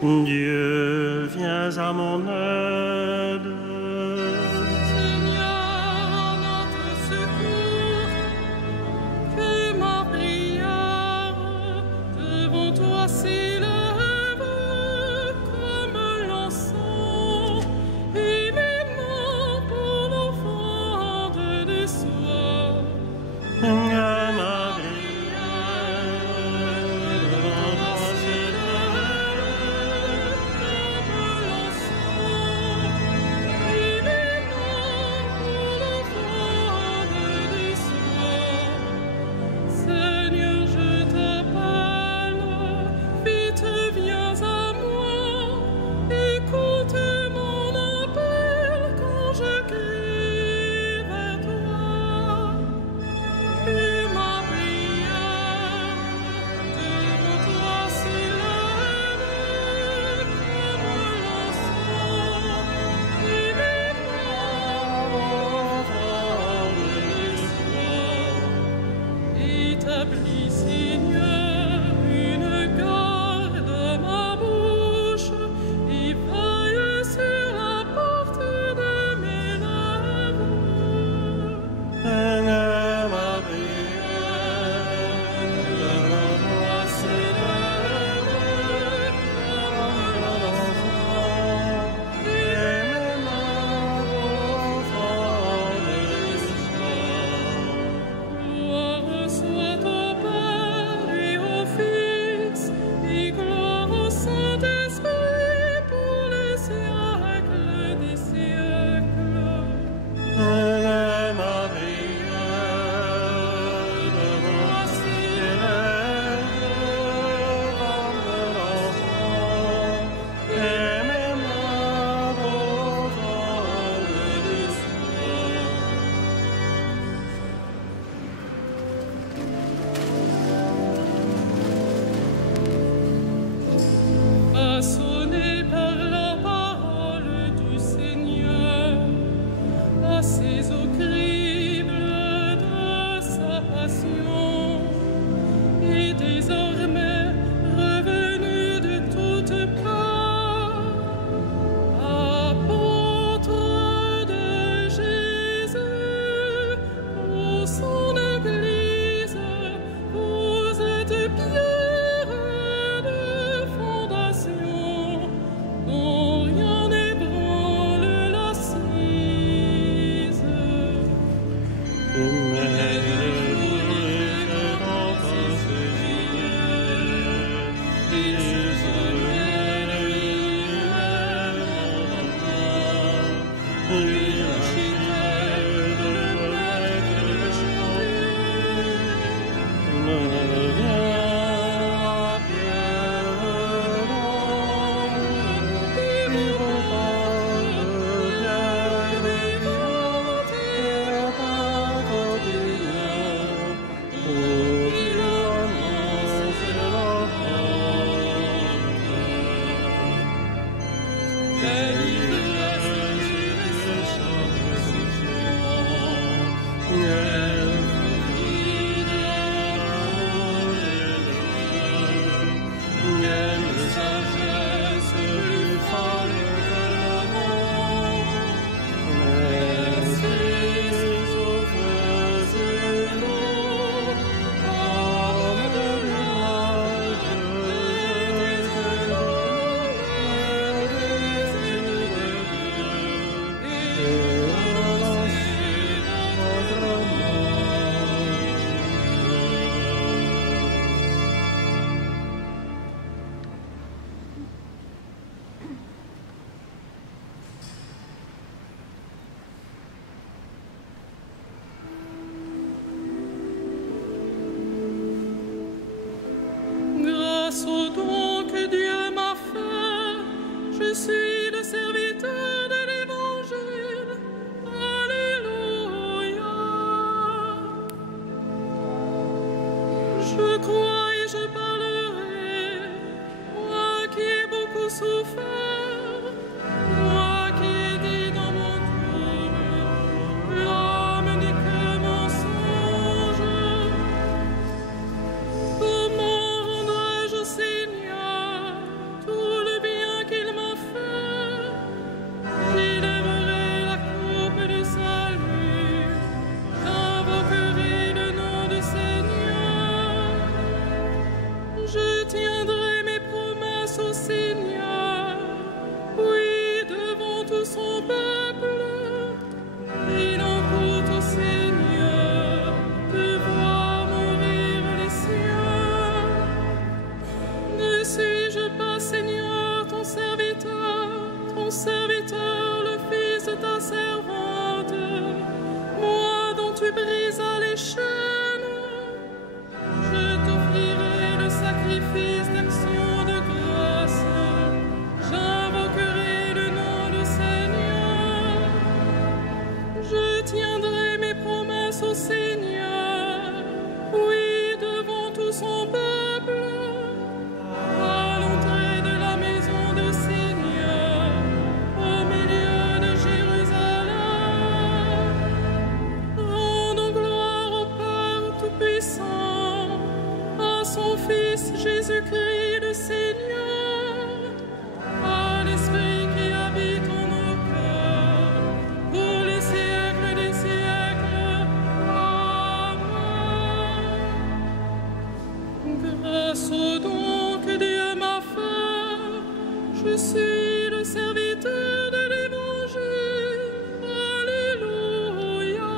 Dieu, viens à mon aide. Seigneur, notre secours, que ma prière devant toi s'élève comme l'encens et mes mains pour l'offrande de soi. Seigneur, je t'appelle, vite viens à moi, écoute mon appel quand je crie vers toi. Et ma prière devant toi s'élève comme l'encens et mes mains établis, Seigneur, une garde à ma bouche et veille sur la porte de mes lèvres. Ma prière devant toi s'élève comme l'encens et mes mains offrent le soir. Gloire soit au Père et au Fils et gloire au Saint-Esprit pour les siècles des siècles. Ma prière devant toi s'élève comme l'encens et mes mains offrent le soir. Façonné par la parole du Seigneur, à ses eaux cribles de sa passion, et désormais revenu de toutes parts, apôtre de Jésus, pour son Église, vous êtes pierre de fondation, dont rien n'ébranle l'assise. Mais dans ce lui l'architecte de maître de chanter, me vient à pierre longue, vivant de pierre vivante et pas quotidien, pour qu'il annonce la sagesse plus folle que le monde, l'esprit souffle sur l'eau, âme de mirage, que l'homme est des yeux de Dieu, et relancer notre marche. Grâce au don que Dieu m'a fait, je suis le serviteur de l'Évangile. Alléluia. Je crois et je parlerai, moi qui ai beaucoup souffert, moi qui ai dit dans mon trouble, l'homme n'est que mensonge. Comment rendrai-je au Seigneur tout le bien serviteur, le fils de ta servante, moi dont tu brisas les chaînes, je t'offrirai le sacrifice d'action de grâce, j'invoquerai le nom du Seigneur, je tiendrai mes promesses au Seigneur, oui, devant tout son peuple, à l'entrée de la maison du Seigneur, au milieu de Jérusalem. Rendons gloire au Père Tout-Puissant, à son Fils Jésus-Christ le Seigneur, à l'Esprit qui habite en nos cœurs, pour les siècles des siècles. Amen. Grâce au don que Dieu m'a fait, je suis le serviteur de l'Évangile. Alléluia.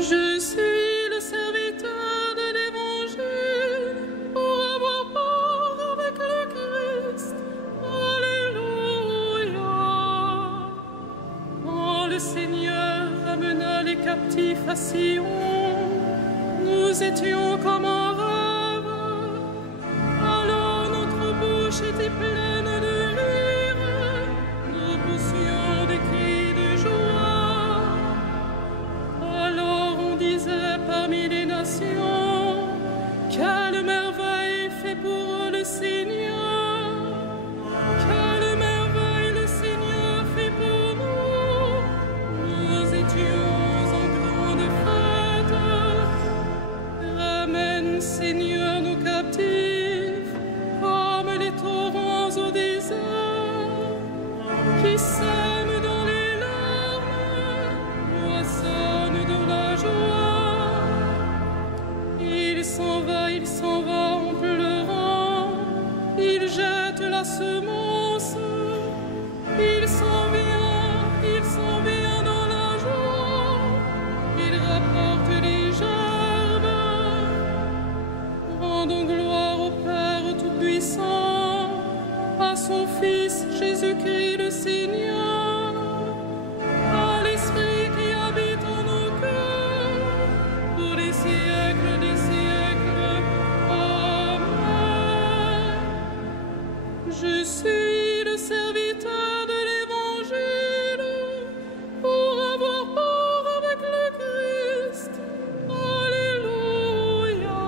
Je suis le serviteur de l'Évangile pour avoir part avec le Christ. Alléluia. Quand le Seigneur amena les captifs à Sion, nous étions comme en rêve. Alors notre bouche était pleine de rire, nous poussions des cris de joie. Alors on disait parmi les nations, quelle merveille fait pour le Seigneur, quelle merveille le Seigneur fait pour nous. Nous étions en grande fête. Ramène, Seigneur, nos captifs, comme les torrents au désert, qui sèment dans les larmes, moissonnent dans la joie. Il s'en va en pleurant, il jette la semence, il s'en vient dans la joie, il rapporte les gerbes. Rendons gloire au Père Tout-Puissant, à son Fils Jésus-Christ le Seigneur, à l'Esprit qui habite en nos cœurs, pour les siècles des siècles. Amen. Je suis le serviteur de l'Évangile pour avoir part avec le Christ. Alléluia.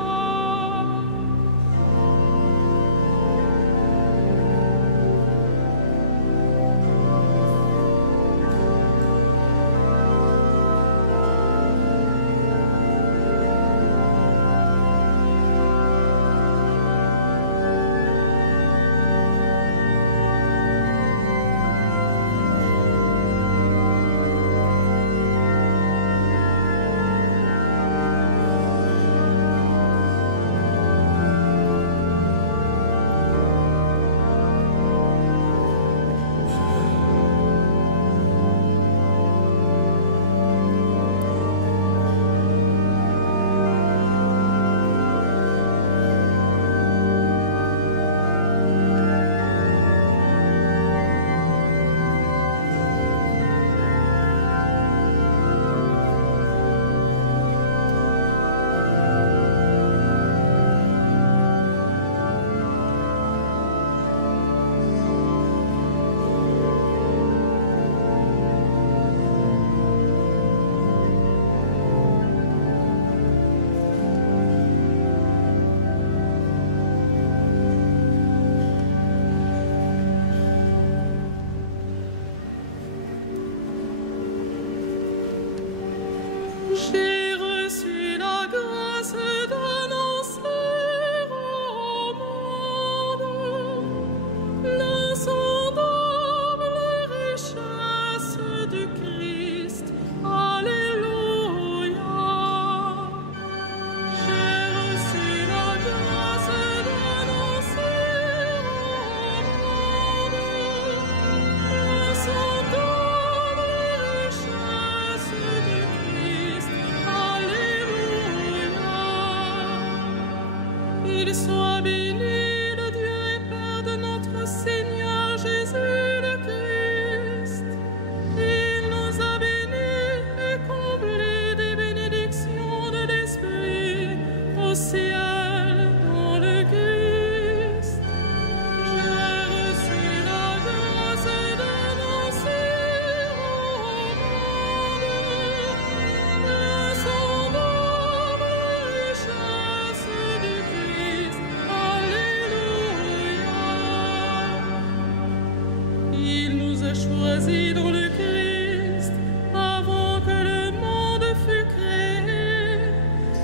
nous a choisis dans le Christ avant que le monde fût créé,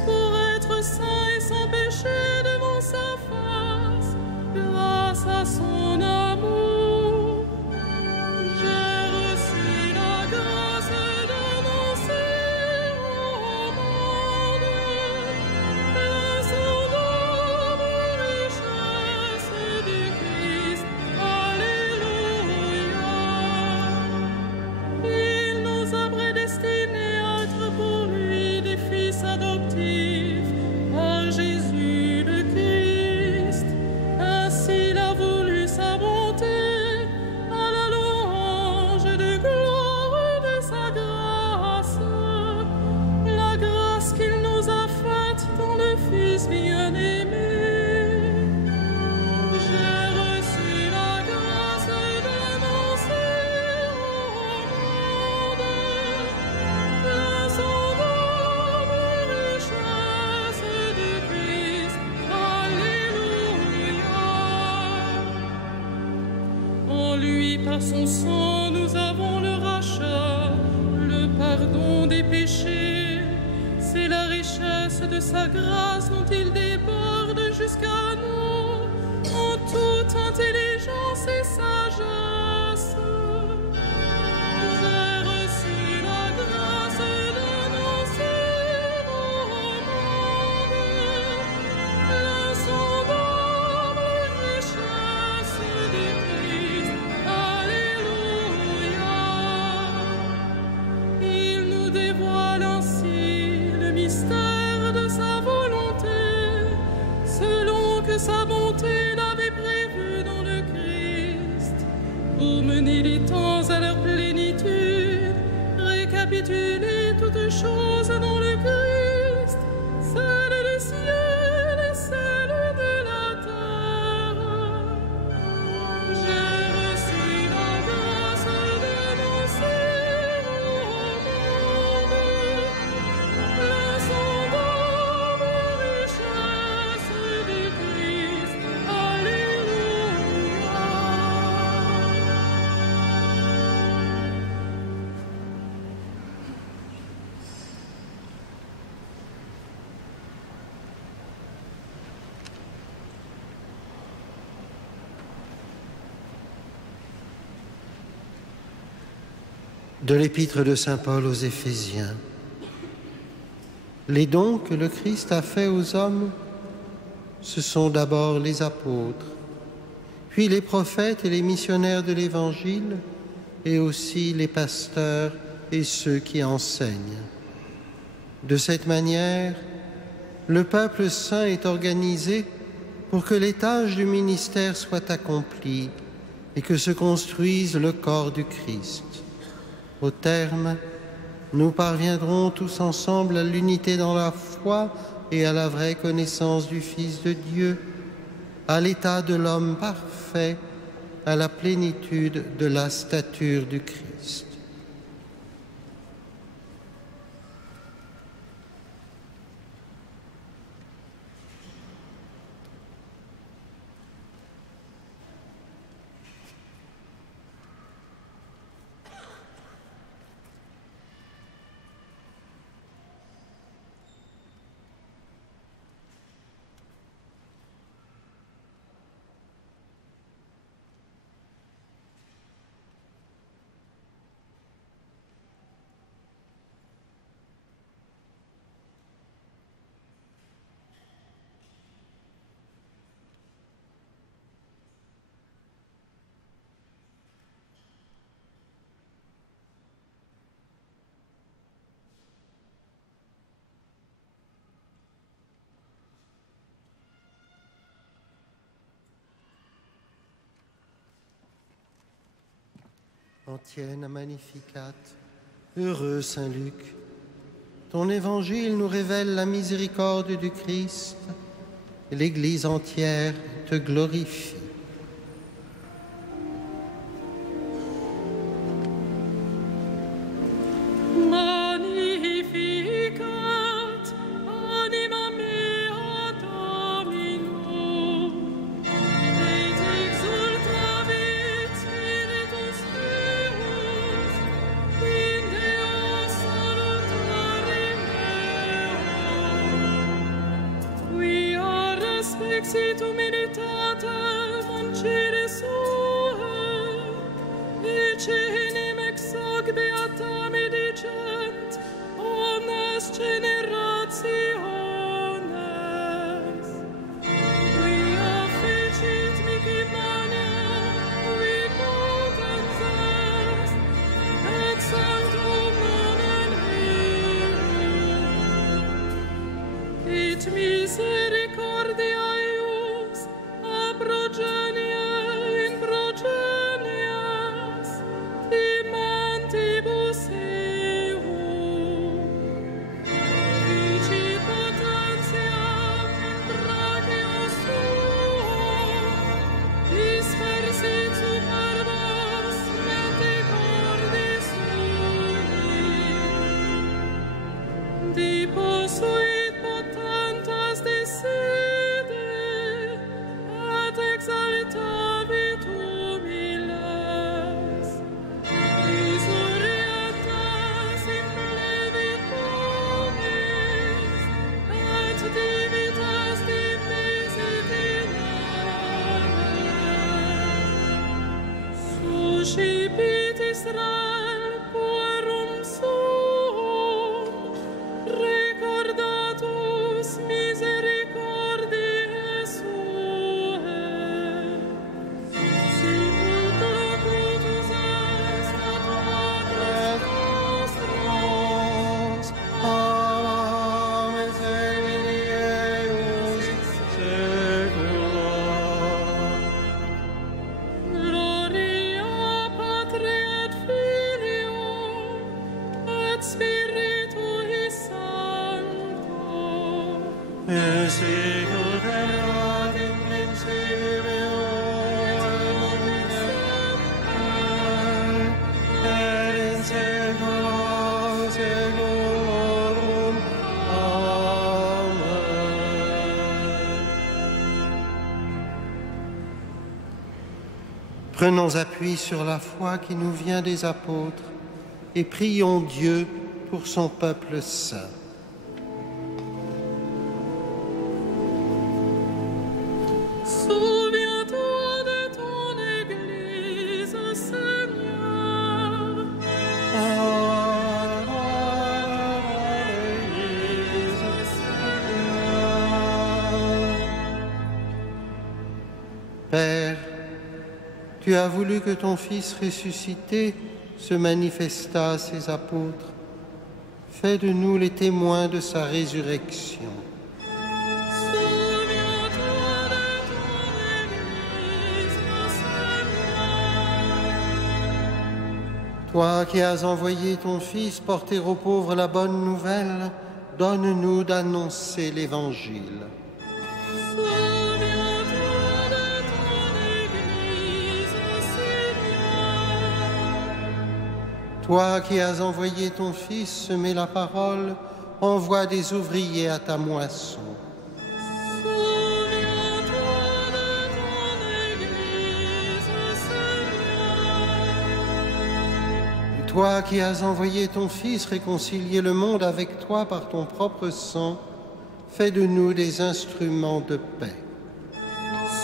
pour être saints et sans péché devant sa face, grâce à son amour. J'ai reçu la grâce d'annoncer au monde l'insondable richesse du Christ. Alléluia. Il nous a prédestinés à être pour lui des fils adoptifs par Jésus le Christ. Ainsi il a voulu sa bonté, à la louange de gloire de sa grâce, la grâce qu'il nous a faite dans le Fils bien-aimé. J'ai reçu la grâce d'annoncer au monde l'insondable richesse du Christ. Alléluia. En lui, par son sang, nous avons le rachat, le pardon des péchés. C'est la richesse de sa grâce dont il déborde jusqu'à nous en toute intelligence et sagesse. J'ai reçu la grâce d'annoncer au monde l'insondable richesse du Christ. Alléluia. Il nous dévoile ainsi le mystère de sa volonté, selon que sa bonté l'avait prévu dans le Christ, pour mener les temps à leur plénitude, récapituler toutes choses dans le Christ, celles du ciel et celles de la terre. J'ai reçu la grâce d'annoncer au monde l'insondable richesse du Christ. Alléluia. De l'épître de saint Paul aux Éphésiens. Les dons que le Christ a faits aux hommes, ce sont d'abord les apôtres, puis les prophètes et les missionnaires de l'Évangile, et aussi les pasteurs et ceux qui enseignent. De cette manière, le peuple saint est organisé pour que les tâches du ministère soient accomplies et que se construise le corps du Christ. Au terme, nous parviendrons tous ensemble à l'unité dans la foi et à la vraie connaissance du Fils de Dieu, à l'état de l'homme parfait, à la plénitude de la stature du Christ. Antienne Magnificat, heureux Saint Luc, ton évangile nous révèle la miséricorde du Christ, et l'Église entière te glorifie. Et t'exultavit Spiritus Filii. hoc beata me dicent, omnes generationes. Quia fecit mihi mania, qui potens est, et sanctum nomen eius. Et misericordia eius a progenie in progenies, timantibus eum. Vici potentiam in brachio suum, dispersit super vos menticordis sui. Deposuit potentas de sede, et exaltavit humiles. Resurrectas implevit pomis, et divitas dimisit in anes. Suscipit Israel puerum suum, recordatus misericordiae suae. Sicut locutus est ad hoc nostros, Ames Domini eius secula. Gloria Patri et Filio et Spiritui Sancto. Et sicut erat in principio et nunc et semper, et in saecula saeculorum. Amen. Prenons appui sur la foi qui nous vient des apôtres et prions Dieu pour son peuple saint. Souviens-toi de ton Église, Seigneur. Père, tu as voulu que ton Fils ressuscité se manifestât à ses apôtres. Fais de nous les témoins de sa résurrection. Souviens-toi de ton Église, Seigneur. Toi qui as envoyé ton Fils porter aux pauvres la bonne nouvelle, donne-nous d'annoncer l'Évangile. Souviens-toi de ton Église, Seigneur. Toi qui as envoyé ton Fils semer la parole, envoie des ouvriers à ta moisson. Souviens-toi de ton Église, Seigneur. Toi qui as envoyé ton Fils réconcilier le monde avec toi par ton propre sang, fais de nous des instruments de paix.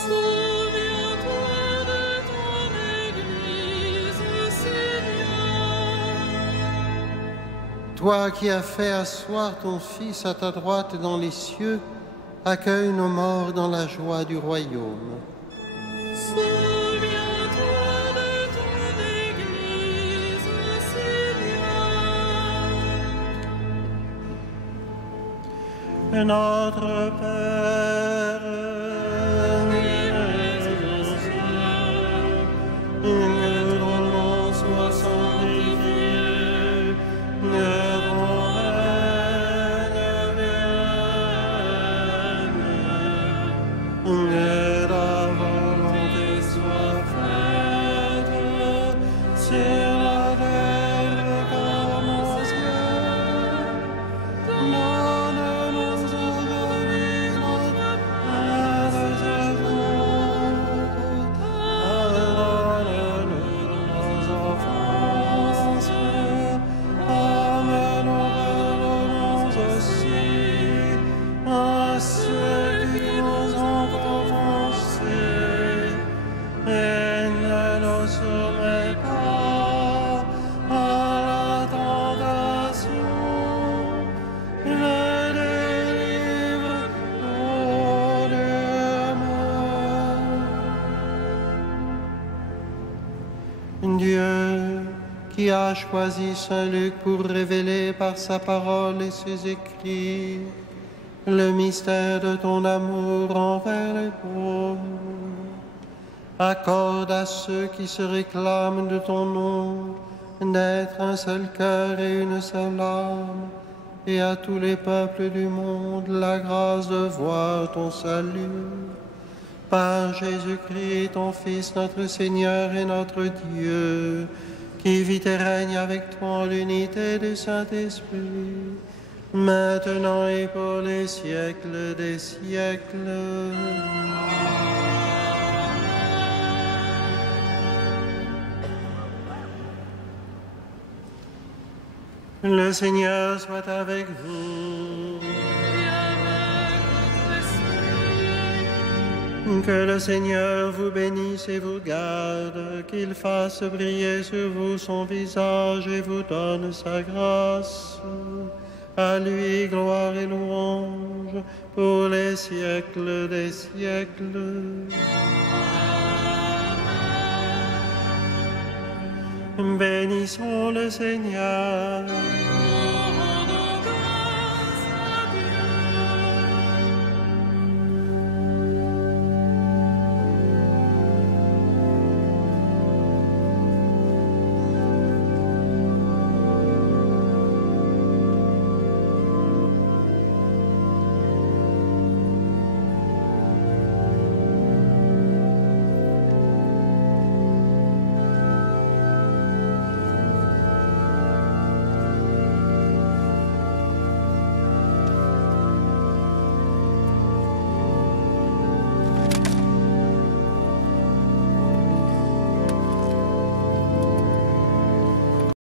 Souviens-toi de ton Église, Seigneur. Toi qui as fait asseoir ton Fils à ta droite dans les cieux, accueille nos morts dans la joie du royaume. Souviens-toi de ton Église, Seigneur. Notre Père, Qui es aux cieux, que ton nom soit sanctifié, que ton règne vienne, que ta volonté soit faite sur la terre comme au ciel. Donne-nous aujourd'hui notre pain Dieu, qui a choisi Saint Luc pour révéler par sa parole et ses écrits le mystère de ton amour envers les pauvres, accorde à ceux qui se réclament de ton nom d'être un seul cœur et une seule âme, et à tous les peuples du monde la grâce de voir ton salut. Par Jésus-Christ, ton Fils, notre Seigneur et notre Dieu, qui vit et règne avec toi en l'unité du Saint-Esprit, maintenant et pour les siècles des siècles. Le Seigneur soit avec vous. Et avec votre esprit. Que le Seigneur vous bénisse et vous garde, qu'il fasse briller sur vous son visage et vous donne sa grâce. À lui, gloire et louange pour les siècles des siècles. Bénissons le Seigneur. Nous